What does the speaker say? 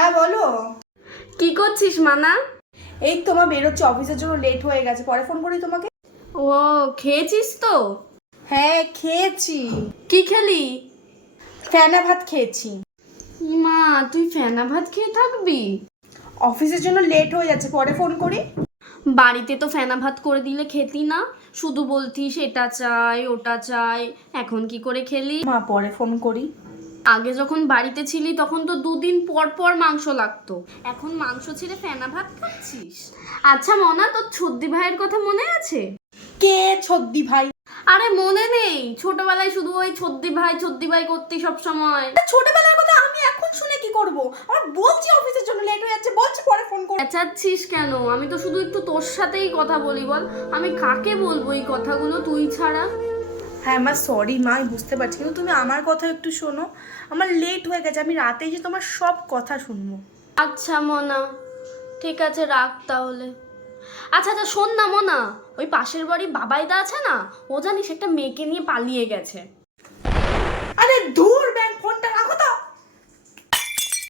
হ্যাঁ বলো। কি করছিস মানা? এই তোমার বেরোচ্ছে, অফিসের জন্য লেট হয়ে গেছে, পরে ফোন করি তোমাকে। ও, খেয়েছিস তো? হ্যাঁ খেয়েছি। কি খেলি? ফেনা ভাত খেয়েছি। মা, তুই ফেনা ভাত খেয়ে থাকবি? অফিসের জন্য লেট হয়ে যাচ্ছে, পরে ফোন করি। বাড়িতে তো ফেনা ভাত করে দিলে খেতি না, শুধু বলতিস এটা চাই ওটা চাই। এখন কি করে খেলি? মা পরে ফোন করি। আগে যখন বাড়িতে ছিলি তখন তো দুদিন পর পর মাংস লাগতো, এখন মাংস ছেড়ে ফেনা ভাত খাচ্ছিস। আচ্ছা মনা, তোর ছদ্দি ভাইয়ের কথা মনে আছে? কে ছদ্দি ভাই? আরে মনে নেই? ছোটবেলায় শুধু ওই ছদ্দি ভাই করতি সব সময়। ছোটবেলার কথা আমি এখন শুনে কি করব? আমার বলছি অফিসের জন্য লেট হয়ে যাচ্ছে, বলছি পরে ফোন করি। চেঁচাচ্ছিস কেন? আমি তো শুধু একটু তোর সাথেই কথা বলি, বল আমি কাকে বলবো এই কথাগুলো তুই ছাড়া? হ্যাঁ মা সরি মা, আমি বুঝতে পারছি, কিন্তু তুমি আমার কথা একটু শোনো। আমার লেট হয়ে গেছে, আমি রাতে এসে তোমার সব কথা শুনবো। আচ্ছা মনা, ঠিক আছে রাখ তাহলে। আচ্ছা আচ্ছা শোন না মনা, ওই পাশের বাড়ি বাবাইদা আছে না, ও জানিস একটা মেয়েকে নিয়ে পালিয়ে গেছে। আরে ধুর ব্যাংক, ফোনটা